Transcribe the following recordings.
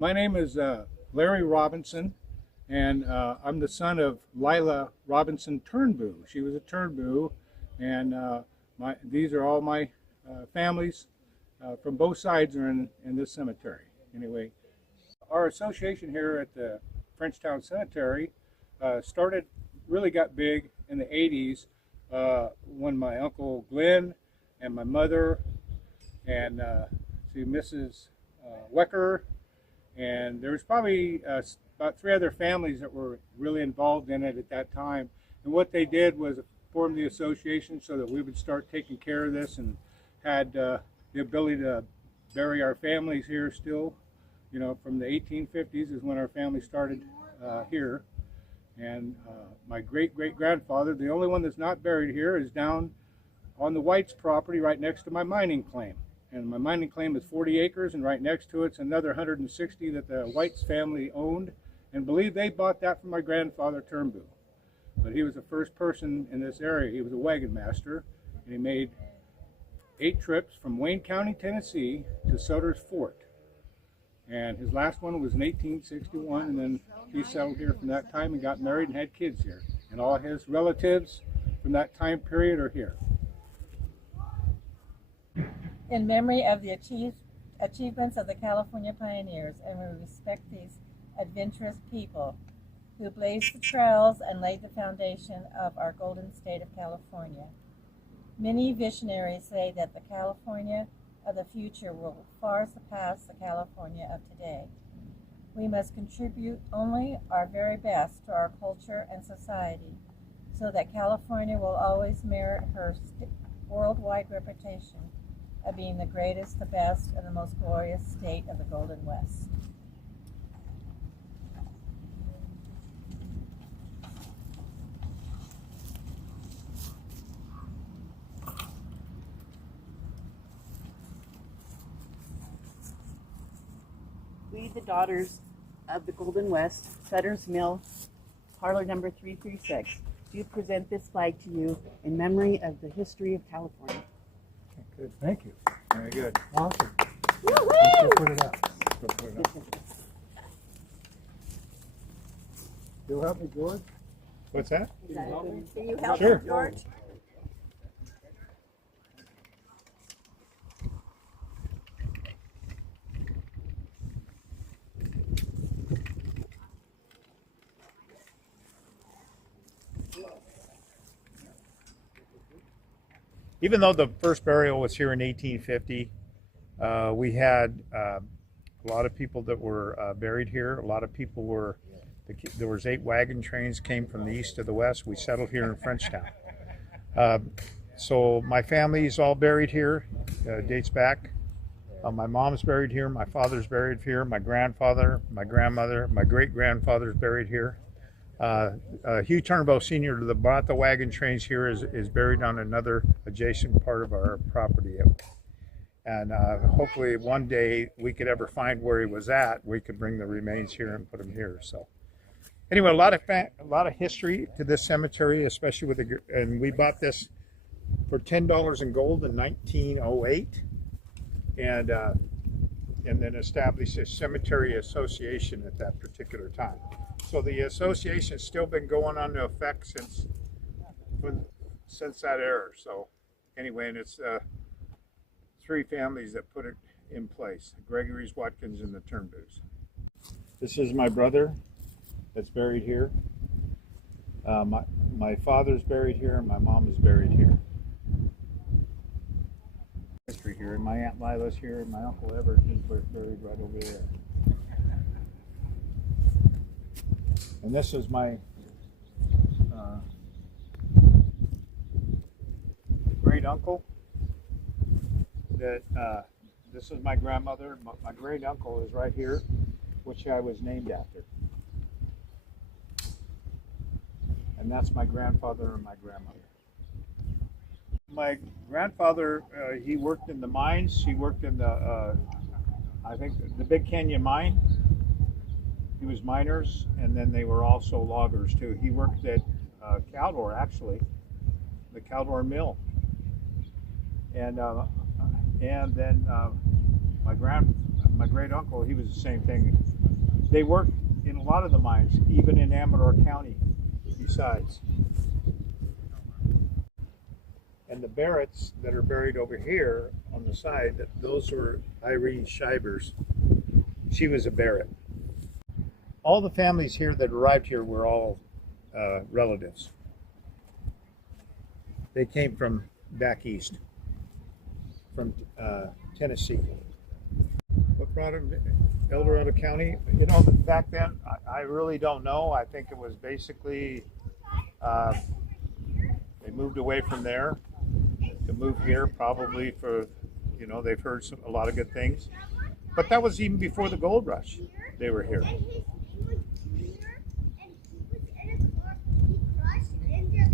My name is Larry Robinson, and I'm the son of Lila Robinson Turnbull. She was a Turnbull, and these are all my families from both sides are in this cemetery. Anyway, our association here at the Frenchtown Cemetery really got big in the 80s when my Uncle Glenn and my mother and Mrs. Wecker, and there was probably about three other families that were really involved in it at that time. And what they did was form the association so that we would start taking care of this, and had the ability to bury our families here still. You know, from the 1850s is when our family started here. And my great-great-grandfather, the only one that's not buried here, is down on the White's property right next to my mining claim. And my mining claim is 40 acres, and right next to it's another 160 that the White's family owned. And believe they bought that from my grandfather Turnbull. But he was the first person in this area. He was a wagon master, and he made 8 trips from Wayne County, Tennessee to Sutter's Fort. And his last one was in 1861, and then he settled here from that time and got married and had kids here. And all his relatives from that time period are here. In memory of the achievements of the California pioneers, and we respect these adventurous people who blazed the trails and laid the foundation of our golden state of California. Many visionaries say that the California of the future will far surpass the California of today. We must contribute only our very best to our culture and society so that California will always merit her worldwide reputation of being the greatest, the best, and the most glorious state of the Golden West. We, the daughters of the Golden West, Sutter's Mill, parlor number 336, do present this flag to you in memory of the history of California. Good, thank you. Very good. Awesome. Woo-hoo! Let's go put it up. Go put it up. You'll help me, George? What's that? Can you help Sure. George? Even though the first burial was here in 1850, we had a lot of people that were buried here. A lot of people were, there was 8 wagon trains came from the east to the west. We settled here in Frenchtown. So my family's all buried here, dates back. My mom's buried here, my father's buried here, my grandfather, my grandmother, my great-grandfather's buried here. Hugh Turnbull Sr. that bought the wagon trains here is buried on another adjacent part of our property. And hopefully one day we could ever find where he was at, we could bring the remains here and put them here. So anyway, a lot of history to this cemetery, especially with and we bought this for $10 in gold in 1908, and then established a cemetery association at that particular time. So the association's still been going on to effect since that era. So anyway, and it's 3 families that put it in place: the Gregory's, Watkins, and the Turnbulls. This is my brother that's buried here. My father's buried here, and my mom is buried here. History here, and my Aunt Lila's here, and my Uncle Everett is buried right over there. And this is my great uncle. This is my grandmother. My great uncle is right here, which I was named after. And that's my grandfather and my grandmother. My grandfather, he worked in the mines. He worked in the, I think, the Big Canyon mine. He was miners, and then they were also loggers too. He worked at Caldor, actually, the Caldor mill. And then my my great uncle, he was the same thing. They worked in a lot of the mines, even in Amador County, besides. And the Barretts that are buried over here on the side, those were Irene Shivers. She was a Barrett. All the families here that arrived here were all relatives. They came from back east, from Tennessee. What brought them to El Dorado County? You know, back then, I really don't know. I think it was basically they moved away from there to move here, probably for, you know, they've heard a lot of good things. But that was even before the gold rush. They were here.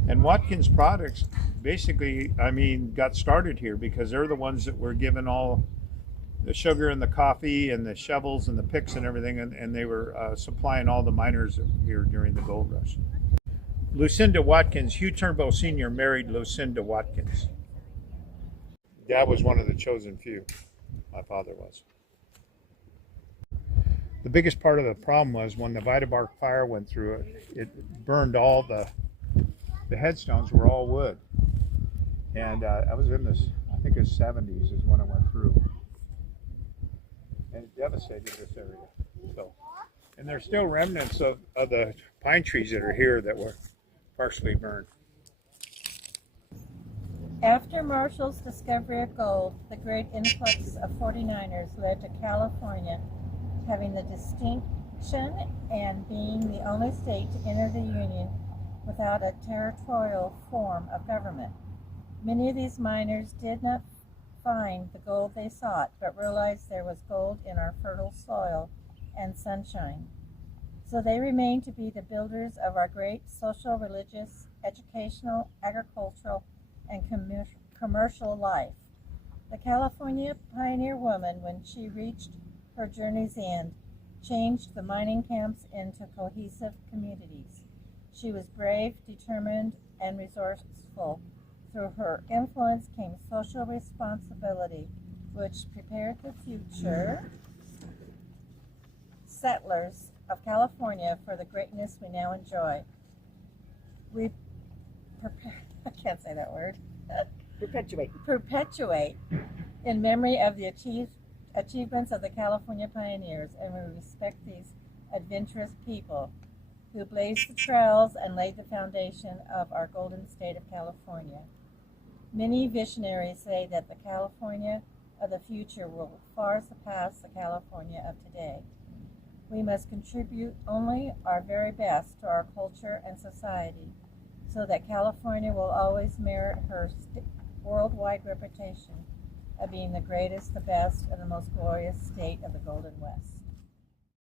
And Watkins Products basically, I mean, got started here because they're the ones that were given all the sugar and the coffee and the shovels and the picks and everything, and they were supplying all the miners here during the gold rush. Lucinda Watkins, Hugh Turnbull Sr. married Lucinda Watkins. Dad was one of the chosen few. My father was. The biggest part of the problem was when the Vitabark fire went through it, it burned all the headstones were all wood. And I was in this, I think it was 70s is when it went through. And it devastated this area. So, and there's still remnants of the pine trees that are here that were partially burned. After Marshall's discovery of gold, the great influx of 49ers led to California having the distinction and being the only state to enter the Union without a territorial form of government. Many of these miners did not find the gold they sought, but realized there was gold in our fertile soil and sunshine. So they remained to be the builders of our great social, religious, educational, agricultural, and commercial life. The California pioneer woman, when she reached her journey's end, changed the mining camps into cohesive communities. She was brave, determined, and resourceful. Through her influence came social responsibility, which prepared the future settlers of California for the greatness we now enjoy. I can't say that word. Perpetuate in memory of the achievements of the California pioneers, and we respect these adventurous people who blazed the trails and laid the foundation of our golden state of California. Many visionaries say that the California of the future will far surpass the California of today. We must contribute only our very best to our culture and society so that California will always merit her worldwide reputation of being the greatest, the best, and the most glorious state of the Golden West.